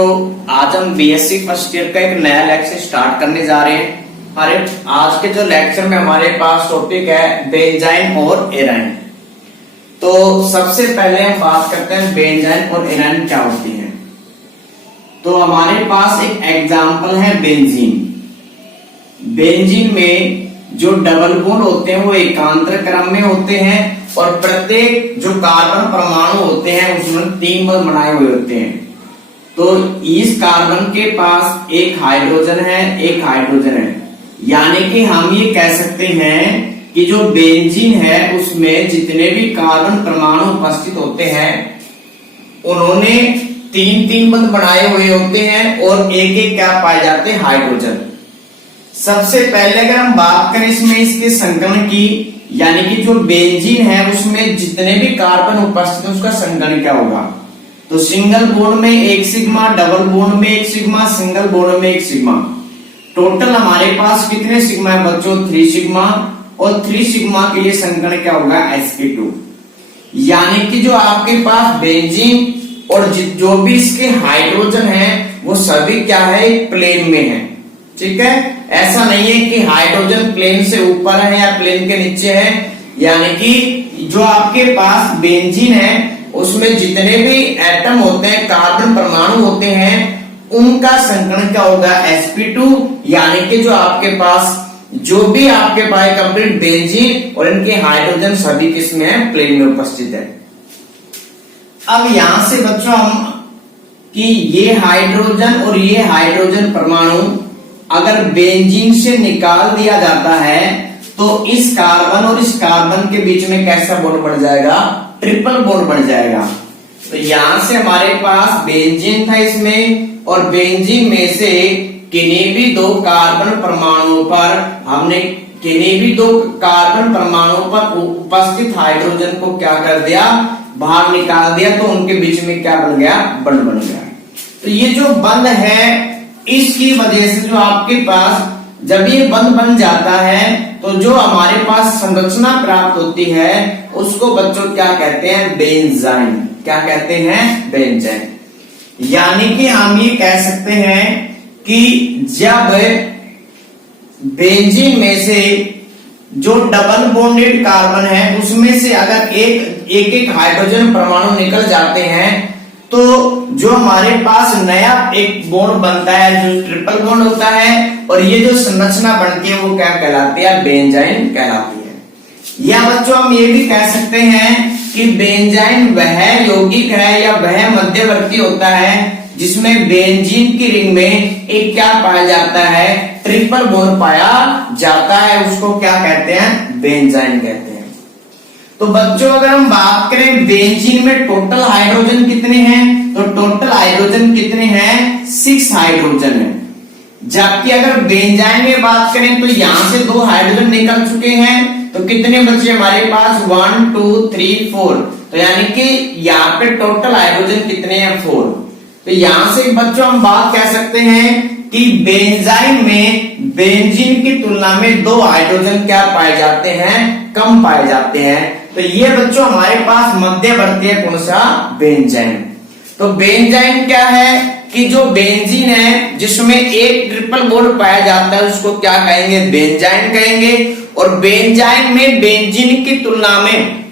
बच्चों, आज हम बीएससी फर्स्ट ईयर का एक नया लेक्चर स्टार्ट करने जा रहे हैं। अरे आज के जो लेक्चर में हमारे पास टॉपिक है बेंजाइन और एराइन। तो सबसे पहले हम बात करते हैं बेंजाइन और एराइन क्या होती है। तो हमारे पास एक एग्जांपल है बेंजीन। बेंजीन में जो डबल बॉन्ड होते हैं वो एकांतर क्रम में होते हैं और प्रत्येक जो कार्बन परमाणु होते हैं उसमें 3 बंध बनाए हुए होते हैं। तो इस कार्बन के पास एक हाइड्रोजन है, एक हाइड्रोजन है, यानी कि हम ये कह सकते हैं कि जो बेंजीन है उसमें जितने भी कार्बन परमाणु उपस्थित होते हैं उन्होंने 3 बंध बनाए हुए होते हैं और एक एक क्या पाए जाते हैं, हाइड्रोजन। सबसे पहले अगर हम बात करें इसमें इसके संगमन की, यानी कि जो बेंजीन है उसमें जितने भी कार्बन उपस्थित है उसका संगमन क्या होगा। तो सिंगल बॉन्ड में 1 सिग्मा, डबल बॉन्ड में 1 सिग्मा, सिंगल बॉन्ड में 1 सिग्मा। टोटल हमारे पास कितने सिग्मा है बच्चों, 3 सिग्मा। और 3 सिग्मा के लिए संगमन क्या होगा, sp2। यानी कि जो आपके पास बेंजीन और जो भी इसके हाइड्रोजन है वो सभी क्या है, एक प्लेन में है। ठीक है, ऐसा नहीं है कि हाइड्रोजन प्लेन से ऊपर है या प्लेन के नीचे है। यानी कि जो आपके पास बेंजीन है उसमें जितने भी एटम होते हैं, कार्बन परमाणु होते हैं, उनका संकलन क्या होगा, sp2। यानी कि जो आपके पास जो भी आपके पास कंप्लीट बेंजीन और इनके हाइड्रोजन सभी किसमें है, प्लेन में उपस्थित है। अब यहां से बच्चों हम कि ये हाइड्रोजन और ये हाइड्रोजन परमाणु अगर बेंजीन से निकाल दिया जाता है तो इस कार्बन और इस कार्बन के बीच में कैसा बॉन्ड बन जाएगा, ट्रिपल बॉन्ड बन जाएगा। तो यहां से हमारे पास बेंजीन था इसमें, और बेंजीन में से किन्हीं भी 2 कार्बन परमाणुओं पर हमने किन्हीं भी 2 कार्बन परमाणुओं पर उपस्थित हाइड्रोजन को क्या कर दिया, बाहर निकाल दिया। तो उनके बीच में क्या बन गया, बंध बन गया। तो ये जो बंध है इसकी वजह से जो आपके पास जब ये बंध बन जाता है तो जो हमारे पास संरचना प्राप्त होती है उसको बच्चों क्या कहते हैं, बेंजाइन। क्या कहते हैं, बेंजाइन। यानी कि हम ये कह सकते हैं कि जब बेंजीन में से जो डबल बॉन्डेड कार्बन है उसमें से अगर एक हाइड्रोजन परमाणु निकल जाते हैं तो जो हमारे पास नया एक बॉन्ड बनता है जो ट्रिपल बॉन्ड होता है, और ये जो संरचना बनती है वो क्या कहलाती है, बेंजाइन कहलाती है। या बच्चों हम ये भी कह सकते हैं कि बेंजाइन वह यौगिक है या वह मध्यवर्ती होता है जिसमें बेंजीन की रिंग में एक क्या पाया जाता है, ट्रिपल बॉन्ड पाया जाता है। उसको क्या कहते हैं, बेंजाइन कहते हैं। तो बच्चों अगर हम बात करें बेंजीन में टोटल हाइड्रोजन कितने हैं, तो टोटल हाइड्रोजन कितने हैं, 6 हाइड्रोजन है। जबकि अगर बेंजाइन में बात करें तो यहां से 2 हाइड्रोजन निकल चुके हैं, तो कितने बचे हमारे पास, 1 2 3 4। तो यानी कि यहाँ पे टोटल हाइड्रोजन कितने हैं, 4। तो यहां से बच्चों हम बात कह सकते हैं कि बेंजाइन में बेंजीन की तुलना में 2 हाइड्रोजन क्या पाए जाते हैं, कम पाए जाते हैं। तो ये बच्चों हमारे पास मध्यवर्ती है, कौन सा, बेंजाइन। तो बेंजाइन क्या है कि जो बेंजीन है जिसमें एक ट्रिपल बॉन्ड पाया जाता है उसको क्या कहेंगे, बेंजाइन कहेंगे। और बेंजाइन में बेंजीन की तुलना में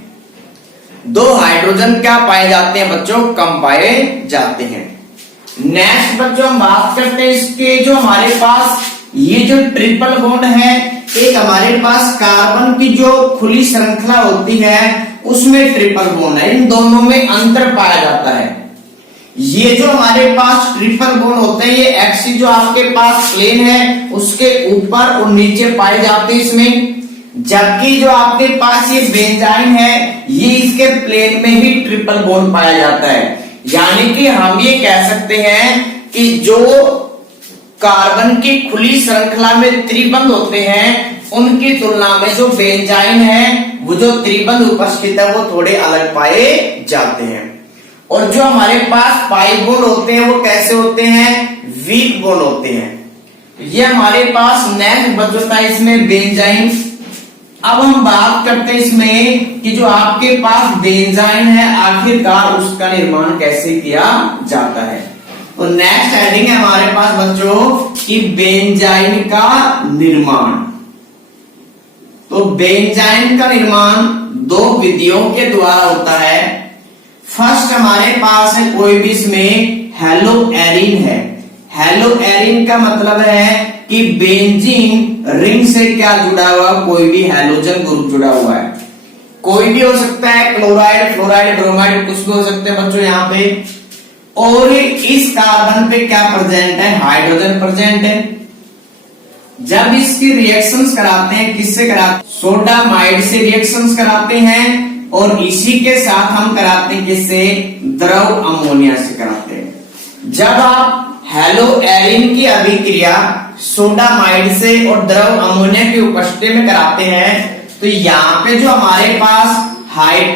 2 हाइड्रोजन क्या पाए जाते हैं बच्चों, कम पाए जाते हैं। नेक्स्ट बच्चों हम बात करते हैं इसके जो हमारे पास ये जो ट्रिपल बॉन्ड है, एक हमारे पास कार्बन की जो खुली श्रृंखला होती है उसमें ट्रिपल बॉन्ड है, इन दोनों में अंतर पाया जाता है। ये जो हमारे पास ट्रिपल बॉन्ड होते हैं ये एक्सिस जो आपके पास प्लेन है उसके ऊपर और नीचे पाए जाते हैं इसमें। जबकि जो आपके पास ये बेंजाइन है ये इसके प्लेन में ही ट्रिपल बॉन्ड पाया जाता है। यानी कि हम ये कह सकते हैं कि जो कार्बन की खुली श्रृंखला में त्रिबंध होते हैं उनकी तुलना में जो बेंजाइन है वो जो त्रिबंध उपस्थित है वो थोड़े अलग पाए जाते हैं। और जो हमारे पास पाई बॉन्ड होते हैं वो कैसे होते हैं, वीक बॉन्ड होते हैं। ये हमारे पास नेक्स्ट बचता है इसमें बेंजाइन। अब हम बात करते हैं इसमें कि जो आपके पास बेंजाइन है आखिरकार उसका निर्माण कैसे किया जाता है। तो नेक्स्ट हेडिंग है हमारे पास बच्चों कि बेंजाइन का निर्माण। तो बेंजाइन का निर्माण दो विधियों के द्वारा होता है। फर्स्ट हमारे पास है कोई भी इसमें हेलो एरिन है। हेलो एरिन का मतलब है कि बेंजीन रिंग से क्या जुड़ा हुआ, कोई भी हैलोजन ग्रुप जुड़ा हुआ है। कोई भी हो सकता है, क्लोराइड, फ्लोराइड, ब्रोमाइड, कुछ भी हो सकते हैं बच्चों यहाँ पे। और इस कार्बन पे क्या प्रेजेंट है, हाइड्रोजन प्रेजेंट है। जब इसकी रिएक्शंस कराते हैं, किससे कराते हैं, सोडामाइड से रिएक्शंस कराते हैं और इसी के साथ हम कराते हैं किससे, द्रव अमोनिया से कराते हैं। जब आप हेलो एरिन की अभिक्रिया सोडामाइड से और द्रव अमोनिया की उपस्थिति में कराते हैं तो यहाँ पे जो हमारे पास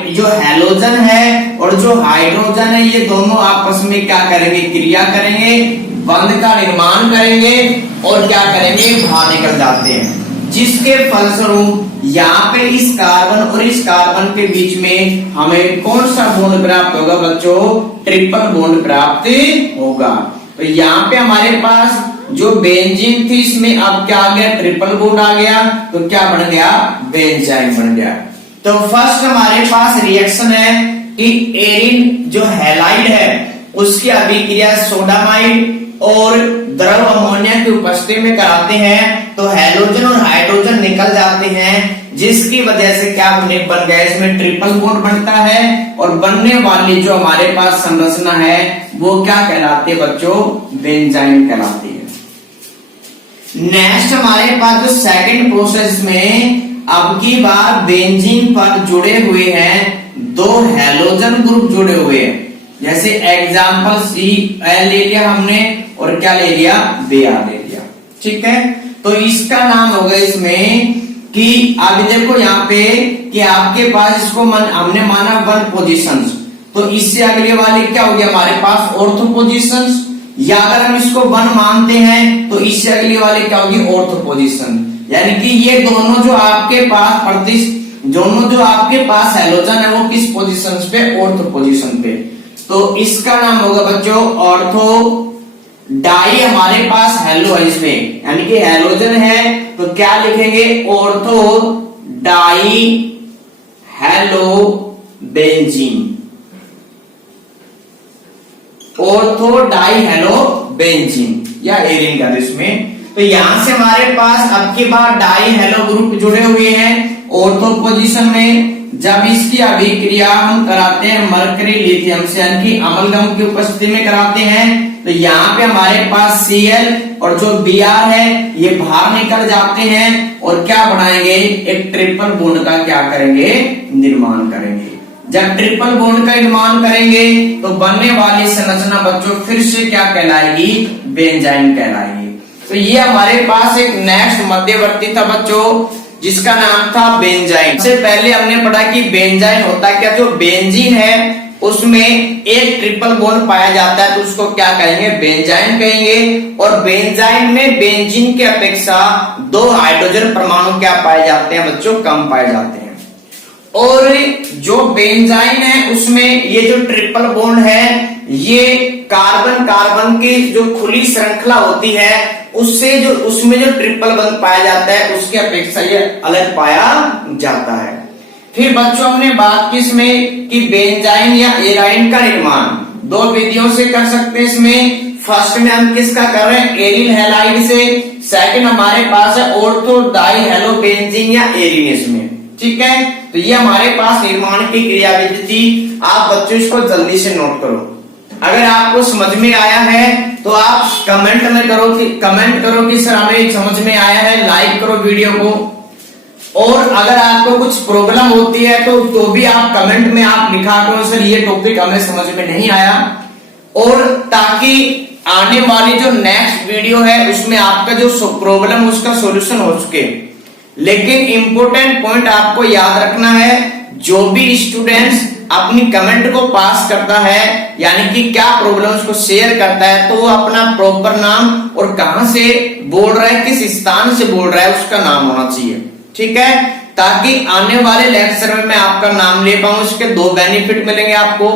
जो हैलोजन है और जो हाइड्रोजन है ये दोनों आपस में क्या करेंगे, क्रिया करेंगे, बंध का निर्माण करेंगे और क्या करेंगे, बाहर निकल जाते हैं। जिसके फलस्वरूप यहाँ पे इस कार्बन और इस कार्बन के बीच में हमें कौन सा बॉन्ड प्राप्त होगा बच्चों, ट्रिपल बॉन्ड प्राप्त होगा। तो यहाँ पे हमारे पास जो बेंजीन थी इसमें अब क्या आ गया, ट्रिपल बॉन्ड आ गया। तो क्या बन गया, बेंजाइन बन गया। तो फर्स्ट हमारे पास रिएक्शन है कि एरिन जो हैलाइड है उसकी अभिक्रिया सोडामाइड और द्रव अमोनिया की उपस्थिति में कराते हैं तो हैलोजन और हाइड्रोजन निकल जाते हैं, जिसकी वजह से क्या बन गया, इसमें ट्रिपल बॉन्ड बनता है और बनने वाली जो हमारे पास संरचना है वो क्या कहलाती है बच्चों, बेंजाइन कहलाती है। नेक्स्ट हमारे पास जो सेकंड प्रोसेस में अब की बार बेंजीन पर जुड़े हुए हैं दो हैलोजन ग्रुप जुड़े हुए हैं। जैसे एग्जाम्पल Cl ले लिया हमने और क्या ले लिया, Br ले लिया। ठीक है, तो इसका नाम होगा इसमें कि अब देखो यहाँ पे कि आपके पास इसको हमने माना 1 पोजीशंस, तो इससे अगले वाली क्या होगी हमारे पास ऑर्थो पोजीशंस, या अगर हम इसको 1 मानते हैं तो इससे अगली वाली क्या होगी, ऑर्थो पोजीशन। यानी कि ये दोनों जो आपके पास हैलोजन है वो किस पोजीशन पे, ऑर्थो पोजीशन पे। तो इसका नाम होगा बच्चों ऑर्थो डाई। हमारे पास हेलो है इसमें, यानी कि हैलोजन है तो क्या लिखेंगे, ortho di hello benzene, ortho di hello benzene या एरिन का इसमें। तो यहां से हमारे पास अब की बार डाई हेलो ग्रुप जुड़े हुए हैं ऑर्थो पोजीशन में। जब इसकी अभिक्रिया हम कराते हैं मरकरी लिथियम से, यानी कि अमलगम की उपस्थिति में कराते हैं तो यहाँ पे हमारे पास Cl और जो Br है ये बाहर निकल जाते हैं और क्या बनाएंगे, एक ट्रिपल बॉन्ड का क्या करेंगे, निर्माण करेंगे। जब ट्रिपल बॉन्ड का निर्माण करेंगे तो बनने वाली संरचना बच्चों फिर से क्या कहलाएगी, बेंजाइन कहलाएगी। तो ये हमारे पास एक नेक्स्ट मध्यवर्ती था बच्चों जिसका नाम था बेंजाइन। सबसे पहले हमने पढ़ा कि बेंजाइन होता क्या, जो बेंजीन है उसमें एक ट्रिपल बॉन्ड पाया जाता है तो उसको क्या कहेंगे, बेंजाइन कहेंगे। और बेंजाइन में बेंजीन की अपेक्षा 2 हाइड्रोजन परमाणु क्या पाए जाते हैं बच्चों, कम पाए जाते हैं। और जो बेंजाइन है उसमें ये जो ट्रिपल बॉन्ड है ये कार्बन कार्बन की जो खुली श्रृंखला होती है उससे जो उसमें जो ट्रिपल बॉन्ड पाया जाता है उसकी अपेक्षा ये अलग पाया जाता है। फिर बच्चों हमने बात की इसमें कि बेंजाइन या एराइन का निर्माण 2 विधियों से कर सकते हैं। इसमें फर्स्ट में हम किसका कर रहे हैं, एरिल हैलाइड से। सेकंड हमारे पास है ऑर्थो डाई हेलो बेंजीन या एरिन इसमें। ठीक है, तो ये हमारे पास निर्माण की क्रियाविधि थी। आप बच्चों इसको जल्दी से नोट करो। अगर आपको समझ में आया है तो आप कमेंट करो कि सर हमें समझ में आया है, लाइक करो वीडियो को। और अगर आपको कुछ प्रॉब्लम होती है तो भी आप कमेंट में आप लिखा करो सर ये टॉपिक हमें समझ में नहीं आया, और ताकि आने वाली जो नेक्स्ट वीडियो है उसमें आपका जो प्रॉब्लम उसका सॉल्यूशन हो सके। लेकिन इंपॉर्टेंट पॉइंट आपको याद रखना है, जो भी स्टूडेंट्स अपनी कमेंट को पास करता है यानी कि क्या प्रॉब्लम उसको शेयर करता है तो वो अपना प्रॉपर नाम और कहां से बोल रहा है, किस स्थान से बोल रहा है उसका नाम होना चाहिए। ठीक है, ताकि आने वाले लेक्चर में मैं आपका नाम ले पाऊं। इसके 2 बेनिफिट मिलेंगे आपको।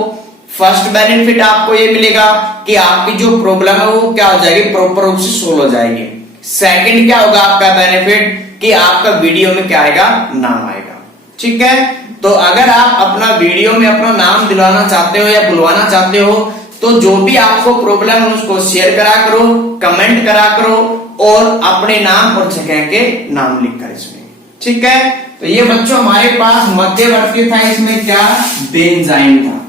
फर्स्ट बेनिफिट आपको ये मिलेगा कि आपकी जो प्रॉब्लम है वो क्या हो जाएगी, प्रॉपर रूप से सोल्व हो जाएगी। सेकंड क्या होगा आपका बेनिफिट कि आपका वीडियो में क्या आएगा, नाम आएगा। ठीक है, तो अगर आप अपना वीडियो में अपना नाम दिलवाना चाहते हो या बुलवाना चाहते हो तो जो भी आपको प्रॉब्लम है उसको शेयर करा करो, कमेंट करा करो और अपने नाम और जगह के नाम लिखकर इसमें। ठीक है, तो ये बच्चों हमारे पास मध्यवर्ती था, इसमें क्या बेंजाइन था।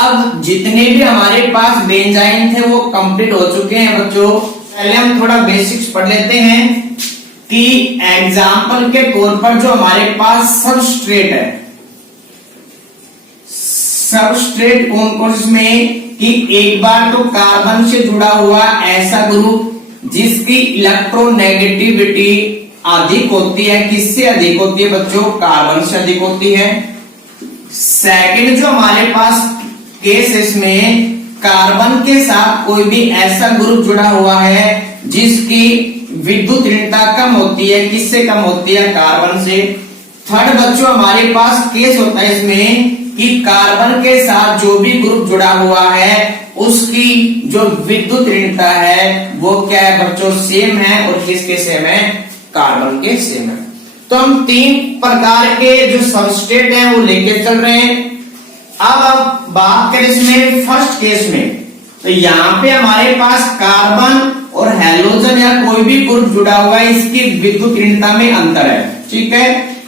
अब जितने भी हमारे पास बेंजाइन थे वो कंप्लीट हो चुके हैं बच्चों। पहले हम थोड़ा बेसिक्स पढ़ लेते हैं कि एग्जाम्पल के तौर पर जो हमारे पास सबस्ट्रेट है, सबस्ट्रेट कौन कौन इसमें कि एक बार तो कार्बन से जुड़ा हुआ ऐसा ग्रुप जिसकी इलेक्ट्रोनेगेटिविटी अधिक होती है। किससे अधिक होती है बच्चों, कार्बन से अधिक होती है। सेकंड जो हमारे पास केस इसमें कार्बन के साथ कोई भी ऐसा ग्रुप जुड़ा हुआ है जिसकी विद्युत ऋणता कम होती है। किससे कम होती है, कार्बन से। थर्ड बच्चों हमारे पास केस होता है इसमें कि कार्बन के साथ जो भी ग्रुप जुड़ा हुआ है उसकी जो विद्युत ऋणता है वो क्या है बच्चों, सेम है। और किसके सेम है, कार्बन के सेम है। तो हम तीन प्रकार के जो सबस्ट्रेट हैं वो लेके चल रहे हैं। अब बात करें इसमें फर्स्ट केस में, तो यहाँ पे हमारे पास कार्बन और हैलोजन या कोई भी ग्रुप जुड़ा हुआ है, इसकी विद्युत ऋणता में अंतर है। ठीक है,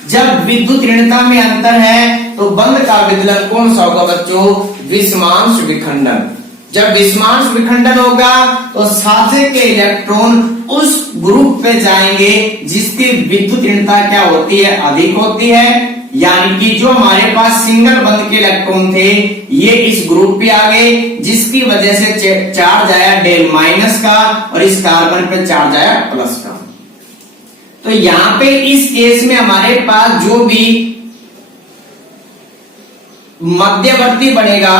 जब विद्युत ऋणता में अंतर है तो बंध का विदलन कौन सा होगा बच्चों, विषमांश विखंडन। जब विषमांश विखंडन होगा तो साझे के इलेक्ट्रॉन उस ग्रुप पे जाएंगे जिसकी विद्युत ऋणता क्या होती है, अधिक होती है। यानी कि जो हमारे पास सिंगल बंध के इलेक्ट्रॉन थे ये इस ग्रुप पे आ गए, जिसकी वजह से चार्ज आया डेल माइनस का और इस कार्बन पे चार्ज आया प्लस का। तो यहां पे इस केस में हमारे पास जो भी मध्यवर्ती बनेगा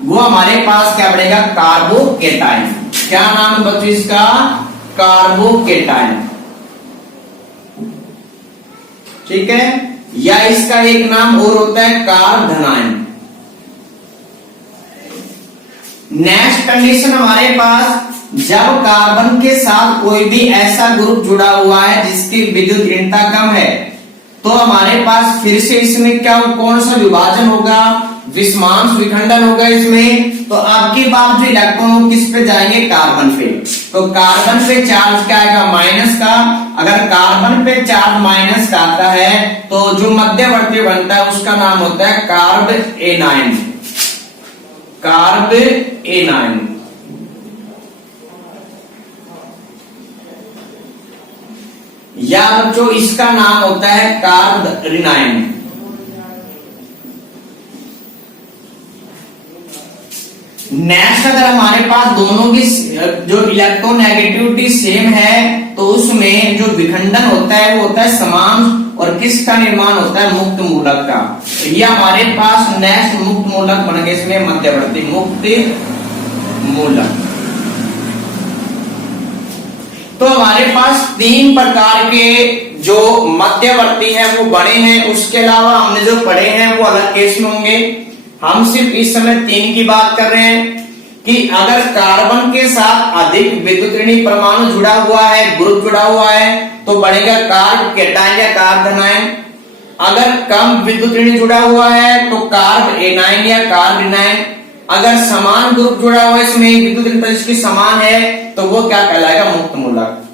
वो हमारे पास क्या बनेगा, कार्बोकेटाइन। क्या नाम है बच्चों इसका, कार्बोकेटाइन। ठीक है, या इसका एक नाम और होता है कार्बोधनाइन। नेक्स्ट कंडीशन हमारे पास, जब कार्बन के साथ कोई भी ऐसा ग्रुप जुड़ा हुआ है जिसकी विद्युत ऋणता कम है तो हमारे पास फिर से इसमें क्या, कौन सा विभाजन होगा, विषमांश विखंडन होगा इसमें। तो आपकी बात जो इलेक्ट्रॉन किस पे जाएंगे, कार्बन पे। तो कार्बन पे चार्ज क्या आएगा, माइनस का। अगर कार्बन पे चार्ज माइनस का आता है तो जो मध्यवर्ती बनता है उसका नाम होता है कार्ब एनाइन। Carb A9. या जो इसका नाम होता है कार्ब रिनाइन। नेक्स्ट अगर हमारे पास दोनों की जो इलेक्ट्रोनेगेटिविटी सेम है तो उसमें जो विखंडन होता है वो होता है समान, और किसका निर्माण होता है, मुक्त मूलक का। तो ये हमारे पास नेक्स्ट मुक्त मूलक बन गए इसमें मध्यवर्ती मुक्त मूलक। तो हमारे पास तीन प्रकार के जो मध्यवर्ती हैं वो बने हैं। उसके अलावा हमने जो पढ़े हैं वो अलग केस में होंगे। हम सिर्फ इस समय तीन की बात कर रहे हैं कि अगर कार्बन के साथ अधिक विद्युतऋणी परमाणु जुड़ा हुआ है, ग्रुप जुड़ा हुआ है तो बनेगा कार्बोकेटाइन या कार्बोधनाइन। अगर कम विद्युतऋणी जुड़ा हुआ है तो कार्ब एनाइन या कार्बोनाइन। अगर समान ग्रुप जुड़ा हुआ है इसमें विद्युत ऋणता जिसकी समान है तो वो क्या कहलाएगा, मुक्त मूलक।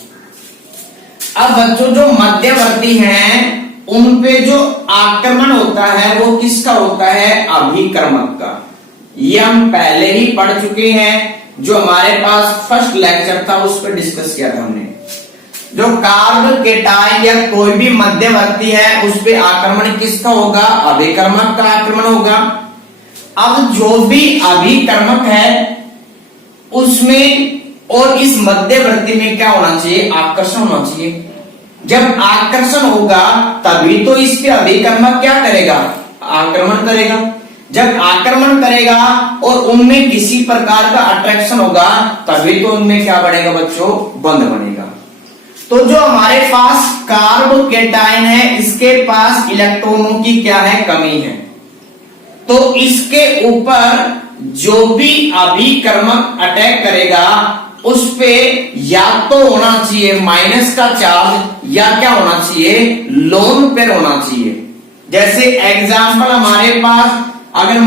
अब बच्चों जो मध्यवर्ती हैं उन पे जो आक्रमण होता है वो किसका होता है, अभिकर्मक का। ये हम पहले ही पढ़ चुके हैं, जो हमारे पास फर्स्ट लेक्चर था उस पर डिस्कस किया था हमने। जो कार्बोकेटाइन या कोई भी मध्यवर्ती है उस पे आक्रमण किसका होगा, अभिकर्मक का आक्रमण होगा। अब जो भी अभिकर्मक है उसमें और इस मध्यवर्ती में क्या होना चाहिए, आकर्षण होना चाहिए। जब आकर्षण होगा तभी तो इस पे अभिकर्मक क्या करेगा, आक्रमण करेगा। जब आक्रमण करेगा और उनमें किसी प्रकार का अट्रैक्शन होगा तभी तो उनमें क्या बनेगा बच्चों, बंध बनेगा। तो जो हमारे पास कार्बोकेटाइन है इसके पास इलेक्ट्रॉनों की क्या है, कमी है। तो इसके ऊपर जो भी अभिकर्मक अटैक करेगा उस पे या तो होना चाहिए माइनस का चार्ज या क्या होना चाहिए, लोन पेयर होना चाहिए। जैसे एग्जांपल हमारे पास अगर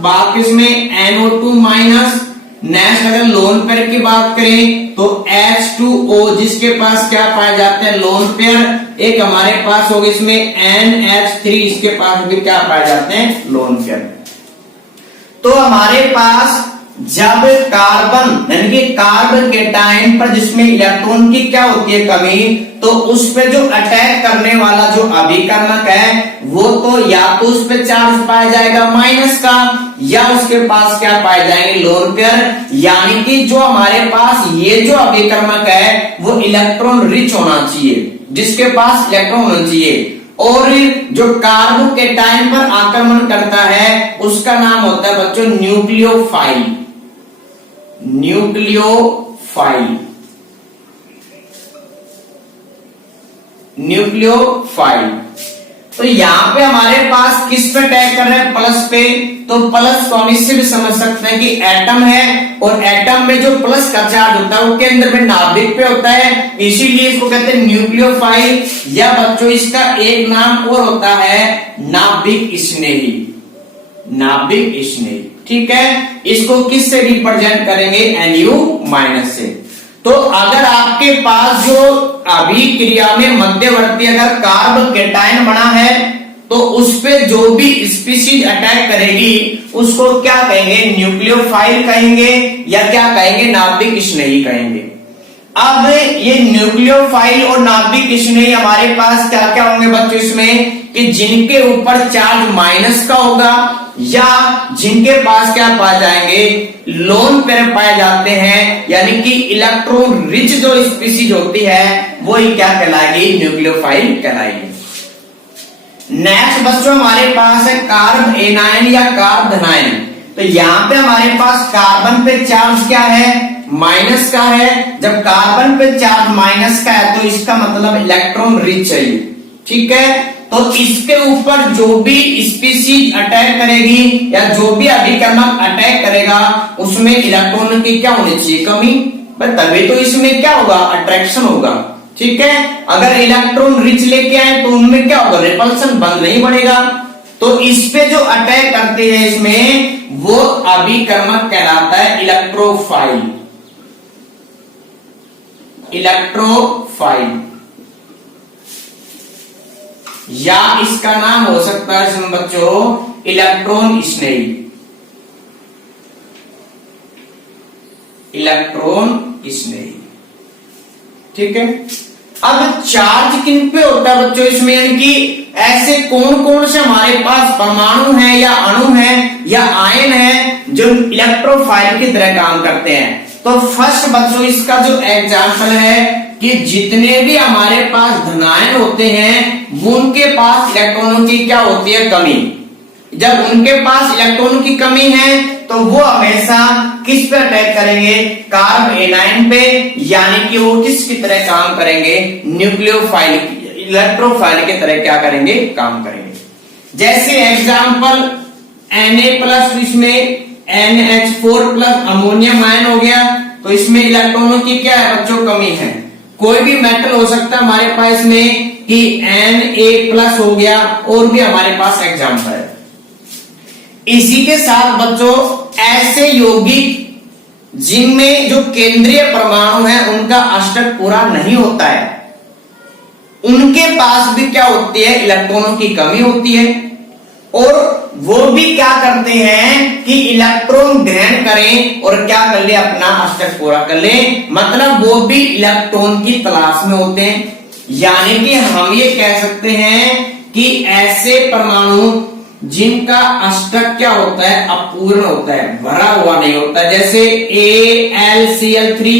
बात इसमें NO2 माइनस, नेक्स्ट अगर लोन पेयर की बात करें तो H2O जिसके पास क्या पाए जाते हैं, लोन पेयर। एक हमारे पास होगा इसमें NH3, इसके पास भी क्या पाए जाते हैं, लोन पेयर। तो हमारे पास जब कार्बन यानी कि कार्बन केटायन पर जिसमें इलेक्ट्रॉन की क्या होती है, कमी, तो उस पे जो अटैक करने वाला जो अभिकर्मक है वो तो या तो उस पे चार्ज पाया जाएगा माइनस का, या उसके पास क्या पाए जाएंगे, लोन पेयर। यानी कि जो हमारे पास ये जो अभिकर्मक है वो इलेक्ट्रॉन रिच होना चाहिए, जिसके पास इलेक्ट्रॉन होना चाहिए। और जो कार्बोकेटायन पर आक्रमण करता है उसका नाम होता है बच्चों न्यूक्लियोफाइल। Nucleophile, nucleophile. तो यहां पे हमारे पास किस पे अटैक कर रहे हैं, प्लस पे। तो प्लस को हम इससे भी समझ सकते हैं कि एटम है, और एटम में जो प्लस का चार्ज होता है वो केंद्र में नाभिक पे होता है, इसीलिए इसको कहते हैं न्यूक्लियोफाइल। या बच्चों इसका एक नाम और होता है नाभिक स्नेही। नाभिक स्नेही, ठीक है। इसको किससे रिप्रेजेंट करेंगे, Nu माइनस से। तो अगर आपके पास जो अभिक्रिया में मध्यवर्ती अगर कार्बोकेटायन बना है तो उस पे जो भी स्पीशीज अटैक करेगी उसको क्या कहेंगे, न्यूक्लियोफाइल कहेंगे, या क्या कहेंगे, नाभिक स्नेही कहेंगे। अब ये न्यूक्लियोफाइल और नाभिक स्नेही हमारे पास क्या क्या होंगे बच्चों इसमें, कि जिनके ऊपर चार्ज माइनस का होगा या जिनके पास क्या पाए जाएंगे, लोन पेयर पाए जाते हैं। यानी कि इलेक्ट्रॉन रिच जो स्पीशीज होती है वो ही क्या कहलाएगी, न्यूक्लियोफाइल कहलाएगी। नेक्स्ट बच्चों हमारे पास है कार्ब एनायन या कार्ब धनायन। तो यहां पे हमारे पास कार्बन पे चार्ज क्या है, माइनस का है। जब कार्बन पे चार्ज माइनस का है तो इसका मतलब इलेक्ट्रॉन रिच चाहिए, ठीक है। तो इसके ऊपर जो भी स्पीशीज अटैक करेगी या जो भी अभिकर्मक अटैक करेगा उसमें इलेक्ट्रॉन की क्या होनी चाहिए, कमी, तभी तो इसमें क्या होगा, अट्रैक्शन होगा, ठीक है। अगर इलेक्ट्रॉन रिच लेके आए तो उनमें क्या होगा, रिपल्सन बंद नहीं बढ़ेगा। तो इस पे जो अटैक करते हैं इसमें वो अभिकर्मक कहलाता है इलेक्ट्रोफाइल। इलेक्ट्रोफाइल, या इसका नाम हो सकता है इसमें बच्चों इलेक्ट्रॉन स्नेही। इलेक्ट्रॉन स्नेही, ठीक है। अब चार्ज किन पे होता है बच्चों इसमें, यानी कि ऐसे कौन कौन से हमारे पास परमाणु है या अणु है या आयन है जो इलेक्ट्रोफाइल की तरह काम करते हैं। तो फर्स्ट बच्चों इसका जो एग्जाम्पल है कि जितने भी हमारे पास धनायन होते हैं वो उनके पास इलेक्ट्रॉनों की क्या होती है, कमी। जब उनके पास इलेक्ट्रॉनों की कमी है तो वो हमेशा किस पे अटैक करेंगे, कार्ब एनायन पे। यानी कि वो किसकी तरह काम करेंगे, न्यूक्लियोफाइल, इलेक्ट्रोफाइल की तरह क्या करेंगे, काम करेंगे। जैसे एग्जाम्पल Na+ इसमें NH4+ अमोनियम आयन हो गया, तो इसमें इलेक्ट्रॉनों की क्या है बच्चों, कमी है। कोई भी मेटल हो सकता है हमारे पास में कि Na+ हो गया, और भी हमारे पास एग्जाम्पल है। इसी के साथ बच्चों ऐसे यौगिक जिनमें जो केंद्रीय परमाणु है उनका अष्टक पूरा नहीं होता है, उनके पास भी क्या होती है, इलेक्ट्रॉनों की कमी होती है। और वो भी क्या करते हैं कि इलेक्ट्रॉन ग्रहण करें और क्या कर ले, अपना अष्टक पूरा कर ले। मतलब वो भी इलेक्ट्रॉन की तलाश में होते हैं। यानी कि हम ये कह सकते हैं कि ऐसे परमाणु जिनका अष्टक क्या होता है, अपूर्ण होता है, भरा हुआ नहीं होता। जैसे AlCl3,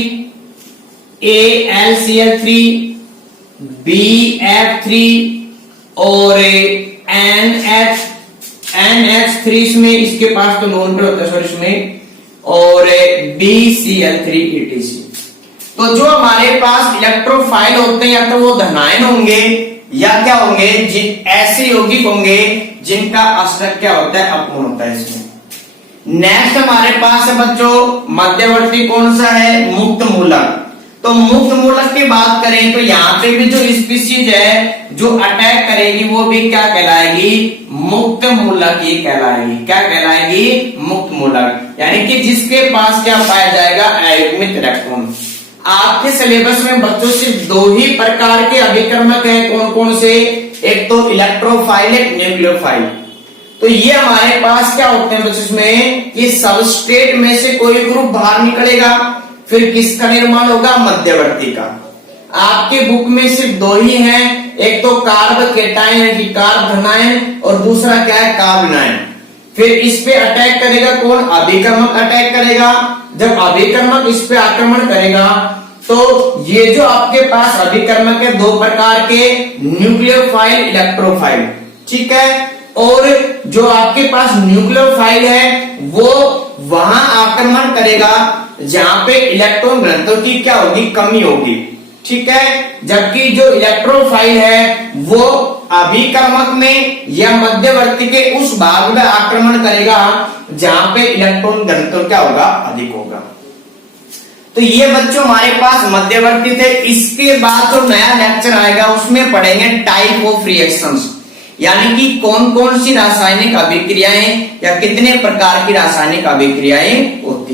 BF3 और NH3 इसमें इसके पास तो नॉन पे होता है, सॉरी इसमें, और BCl3 etc। तो जो हमारे पास इलेक्ट्रोफाइल होते हैं या तो वो धनायन होंगे या क्या होंगे, ऐसे यौगिक होंगे जिनका अष्टक क्या होता है, अपूर्ण होता है इसमें। नेक्स्ट हमारे पास है बच्चों मध्यवर्ती कौन सा है, मुक्त मूलक। तो मुक्त मूलक की बात करें तो यहाँ पे भी जो स्पीशीज है जो अटैक करेगी वो भी क्या कहलाएगी, मुक्त मूलक ही कहलाएगी। क्या कहलाएगी, मुक्त मूलक, यानी कि जिसके पास क्या पाया जाएगा, अयुग्मित इलेक्ट्रॉन। आपके सिलेबस में बच्चों सिर्फ दो ही प्रकार के अभिकर्मक हैं, कौन कौन से, एक तो इलेक्ट्रोफाइल, एक न्यूक्लियोफाइल। तो ये हमारे पास क्या होते हैं बच्चों, इसमें ये सबस्ट्रेट में से कोई ग्रुप बाहर निकलेगा, फिर किसका निर्माण होगा, मध्यवर्ती का। आपके बुक में सिर्फ दो ही हैं, एक तो कार्ब केटायन यानी कि कार्ब धनायन, और दूसरा क्या है, कार्बनायन। फिर इस पे अटैक करेगा कौन, अभिकर्मक अटैक करेगा। जब अभिकर्मक इस पे आक्रमण करेगा तो ये जो आपके पास अभिकर्मक है दो प्रकार के, न्यूक्लियोफाइल, इलेक्ट्रोफाइल, ठीक है। और जो आपके पास न्यूक्लियोफाइल है वो वहां आक्रमण करेगा जहां पे इलेक्ट्रॉन घनत्व की क्या होगी, कमी होगी, ठीक है। जबकि जो इलेक्ट्रोफाइल है वो अभिकर्मक में या मध्यवर्ती के उस भाग में आक्रमण करेगा जहां पे इलेक्ट्रॉन घनत्व क्या होगा, अधिक होगा। तो ये बच्चों हमारे पास मध्यवर्ती थे। इसके बाद जो नया लेक्चर आएगा उसमें पढ़ेंगे टाइप ऑफ रिएक्शंस, यानी कि कौन कौन सी रासायनिक अभिक्रियाएं या कितने प्रकार की रासायनिक अभिक्रियाएं